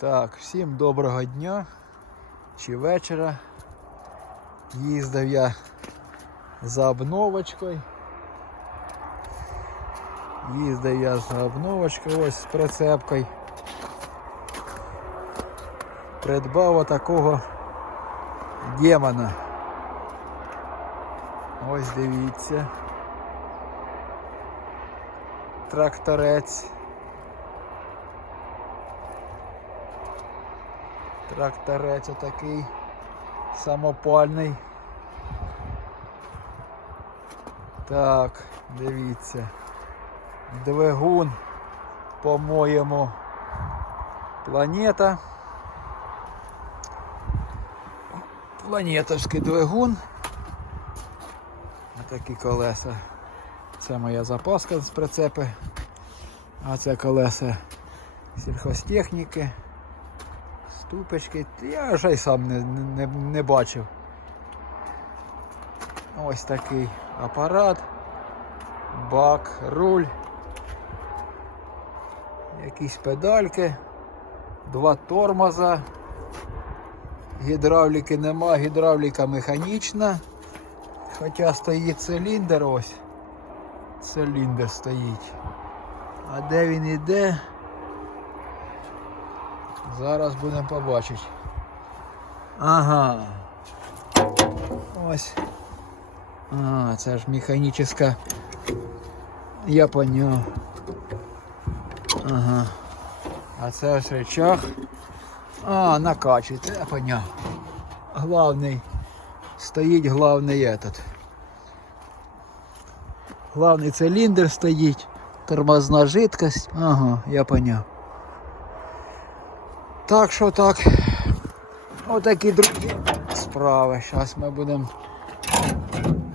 Так, всім доброго дня чи вечора. Їздив я за обновочкою. Їздив я за обновочкою ось з прицепкою. Придбав отакого демона. Ось дивіться. Тракторець. Тракторець отакий самопальний. Так, дивіться. Двигун, по-моєму, планета. Планетовський двигун. Отакі колеса. Це моя запаска з прицепи. А це колеса сільхозтехніки. Ступочки. Я вже й сам не, не, не бачив. Ось такий апарат, бак, руль, якісь педальки, два тормоза. Гідравліки нема, гідравліка механічна. Хоча стоїть циліндр ось. Циліндр стоїть. А де він іде? Зараз будемо побачити. Ага. Ось. А, це ж механічна. Я поняв. Ага. А це ось речах. А, накачується, я поняв. Главний. Стоїть главний этот. Главний циліндр стоїть. Тормозна жидкость. Ага, я поняв. Так що так. Отакі другі справи. Зараз ми будемо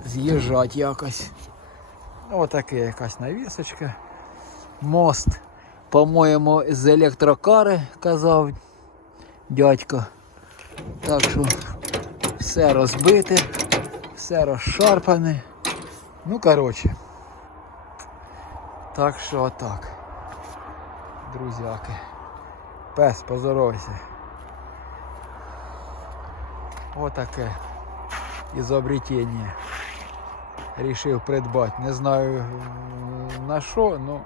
з'їжджати якось. Отаке якась навісочка. Мост. По-моєму, з електрокари казав дядько. Так що все розбите, все розшарпане. Ну, коротше. Так що отак. Друзяки. Пес, поздоровайся. Отаке ізобретення. Рішив придбати. Не знаю на що, ну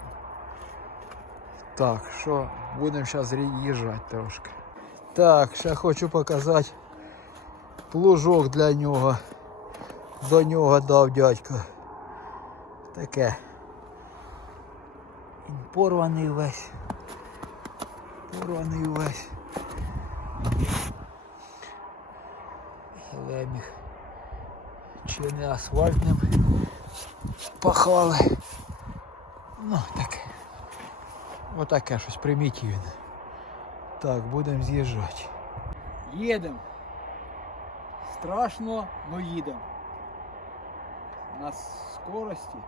так, що будемо зараз їжджати трошки. Так, ще хочу показати плужок для нього. До нього дав дядько. Таке. Він порваний весь. Порваний весь. Леміх. Чи не асфальтним пахали. Ну, таке. Отаке щось примітивне. Так, будемо з'їжджати. Їдемо. Страшно, но їдемо. На скорості.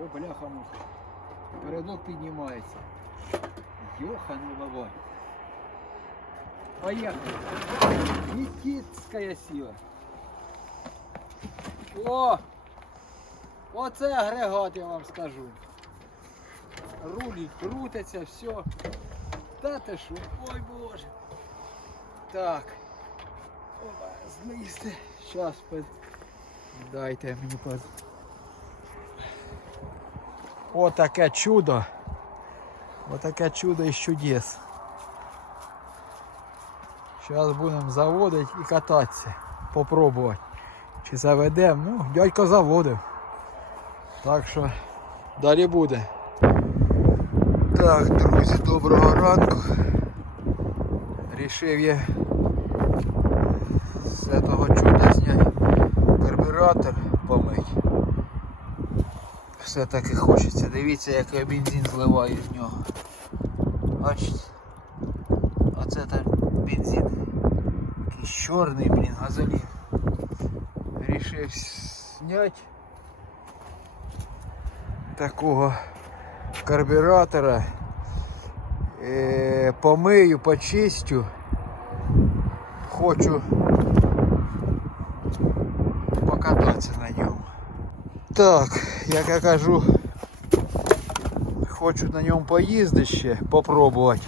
О, бляха муха. Передок піднімається. Йоханий бабай. Поехали. Нікітська сила. О! Оце агрегат, я вам скажу. Рулі крутиться, все. Та ти що? Ой боже. Так. Опа, злізти. Щас під... Дайте мені под. Отаке чудо. Отаке чудо із чудес. Зараз будемо заводити і кататися. Попробувати. Чи заведемо? Ну, дядько заводив. Так що далі буде. Так, друзі, доброго ранку. Рішив я з цього чуда зняти карбюратор помить. Все таки хочеться. Дивіться, як я бензин зливаю з нього. Бачите? Оце там бензин. Якийсь чорний, блін, газолін. Рішив зняти такого карбюратора. Е, помию, почистю. Хочу покататися на ньому. Так, як я кажу, хочу на ньому поїздити ще, попробувати.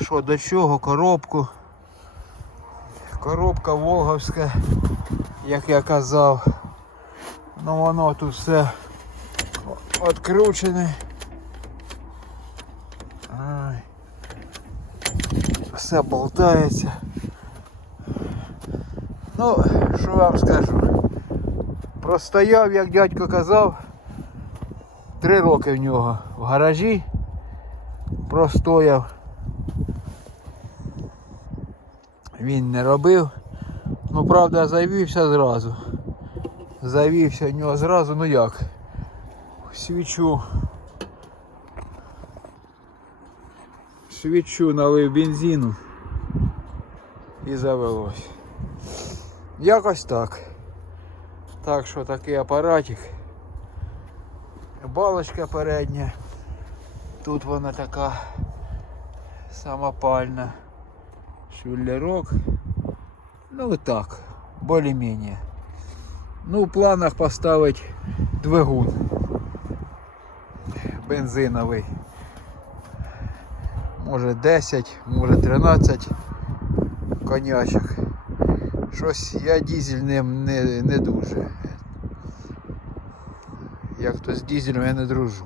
Що до чого, коробку. Коробка Волговська, як я казав. Ну воно тут все відкручене. Ай. Все болтається. Ну, що вам скажу. Простояв, як дядько казав, три роки в нього в гаражі. Простояв. Він не робив. Ну, правда, завівся зразу. Завівся в нього зразу, ну як? Свічу. Свічу налив бензину і завелось. Якось так. Так що такий апаратик. Балочка передня. Тут вона така самопальна. Швеллерок. Ну так, более-менее. Ну, в планах поставить двигун бензиновий. Може 10, може 13 конячок. Щось я дізель не, не, дуже. Як то з дізелем я не дружу.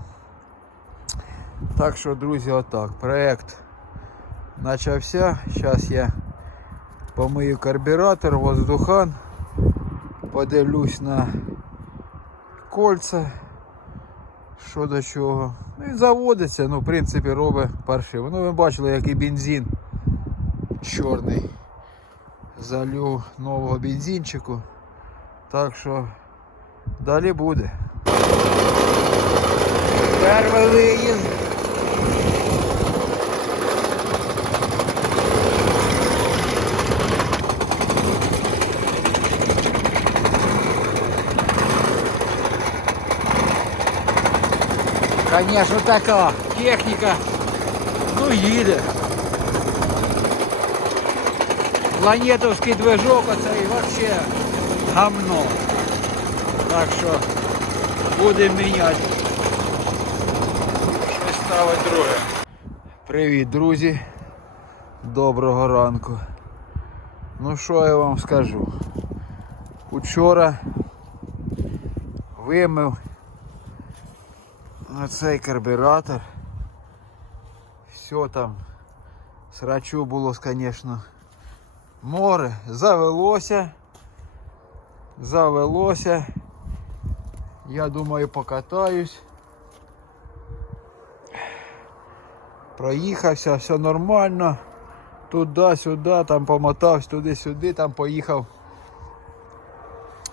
Так що, друзі, отак. Проект почався. Зараз я помию карбюратор, воздухан, подивлюсь на кольця, що до чого. Ну і заводиться, ну в принципі робить паршиво. Ну ви бачили, який бензин чорний. Залю нового бензинчику. Так що далі буде. Перший виїзд. Конечно, така техніка. Ну їде. Планетовський движок оцей вообще гамно. Так що будемо міняти. Щось ставить друге. Привіт, друзі. Доброго ранку. Ну що я вам скажу? Учора вимив оцей карбюратор. Все там. Срачу було, звісно. Море завелося. Завелося. Я думаю покатаюсь. Проїхався, все нормально. Туди-сюди, там помотався туди-сюди, там поїхав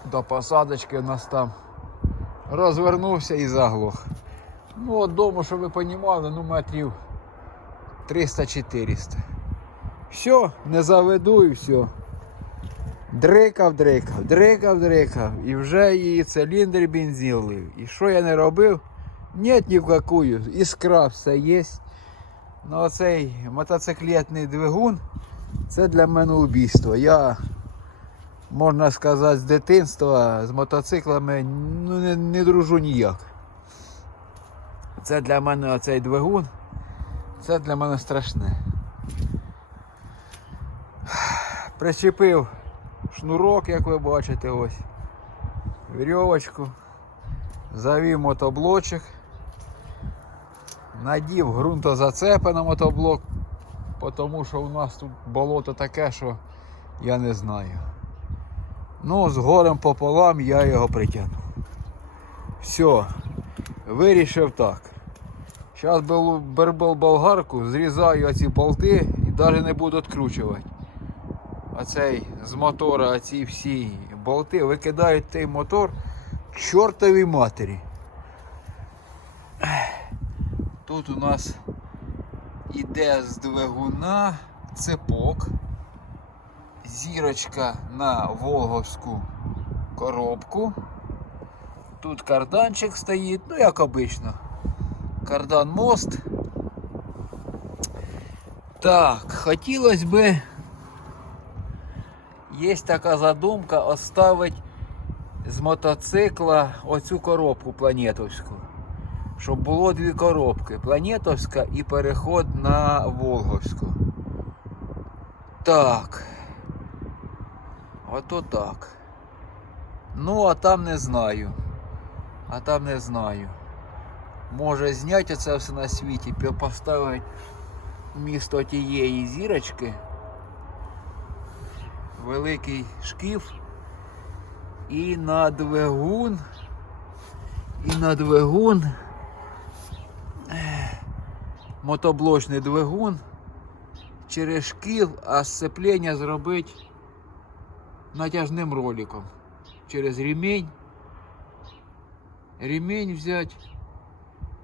до посадочки у нас там. Розвернувся і заглох. Ну от дому, щоб ви розуміли, ну метрів 300-400. Все, не заведу і все. Дрикав, дрикав, дрикав, дрикав. І вже її циліндр бензин. І що я не робив? Нет ні в какую. Іскра все є. Ну оцей мотоциклетний двигун це для мене убійство. Я, можна сказати, з дитинства з мотоциклами ну, не, не дружу ніяк. Це для мене оцей двигун. Це для мене страшне. Причепив шнурок, як ви бачите, ось. Вірьовочку. Завів мотоблочок. Надів ґрунтозацепи на мотоблок, тому що у нас тут болото таке, що я не знаю. Ну, з горем пополам я його притягну. Все, вирішив так. Зараз беру болгарку, зрізаю оці болти і навіть не буду відкручувати. Оцей з мотора, оці всі болти викидають той мотор чортовій матері. Тут у нас іде з двигуна цепок, зірочка на волговську коробку. Тут карданчик стоїть, ну як обично. Кардан мост. Так, хотілося би. Є така задумка оставити з мотоцикла оцю коробку планетовську. щоб було дві коробки: Планетовська і переход на Волговську. Так. Ото так. Ну, а там не знаю. А там не знаю. Може зняти це все на світі, поставити місто тієї зірочки. Великий шкіф. І на двигун. І на двигун. Мотоблочний двигун. Через шкіл, а сцеплення зробити натяжним роликом. Через ремень. Ремень взяти.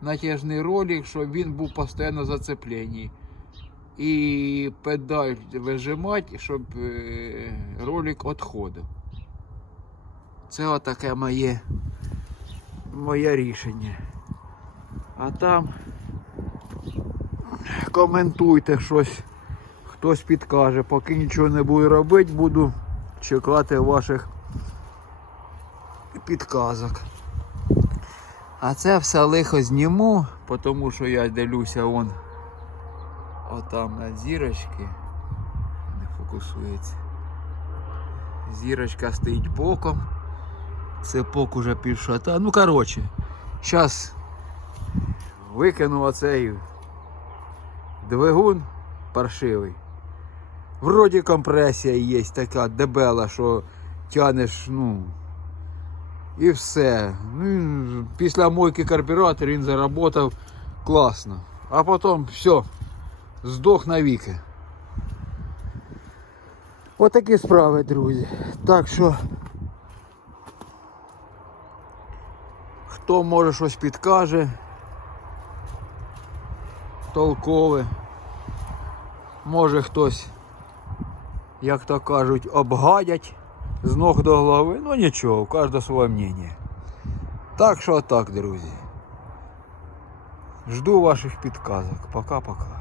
Натяжний ролик, щоб він був постійно зацеплений. І педаль вижимати, щоб е, ролик відходив. Це отаке моє, моє рішення. А там коментуйте щось, хтось підкаже. Поки нічого не буду робити, буду чекати ваших підказок. А це все лихо зніму, тому що я дивлюся вон отам на зірочки. Не фокусується. Зірочка стоїть боком. Цепок уже півшата. Ну коротше, зараз викину оцей двигун паршивий. Вроді компресія є така дебела, що тянеш, ну. І все. Ну, після мойки карбюратор він заработав класно. А потім все, здох навіки. Отакі справи, друзі. Так що. Хто може щось підкаже. Толкове. Може хтось, як то кажуть, обгадять з ног до голови. Ну нічого, у кожного своє мнення. Так що так, друзі. Жду ваших підказок. Пока-пока.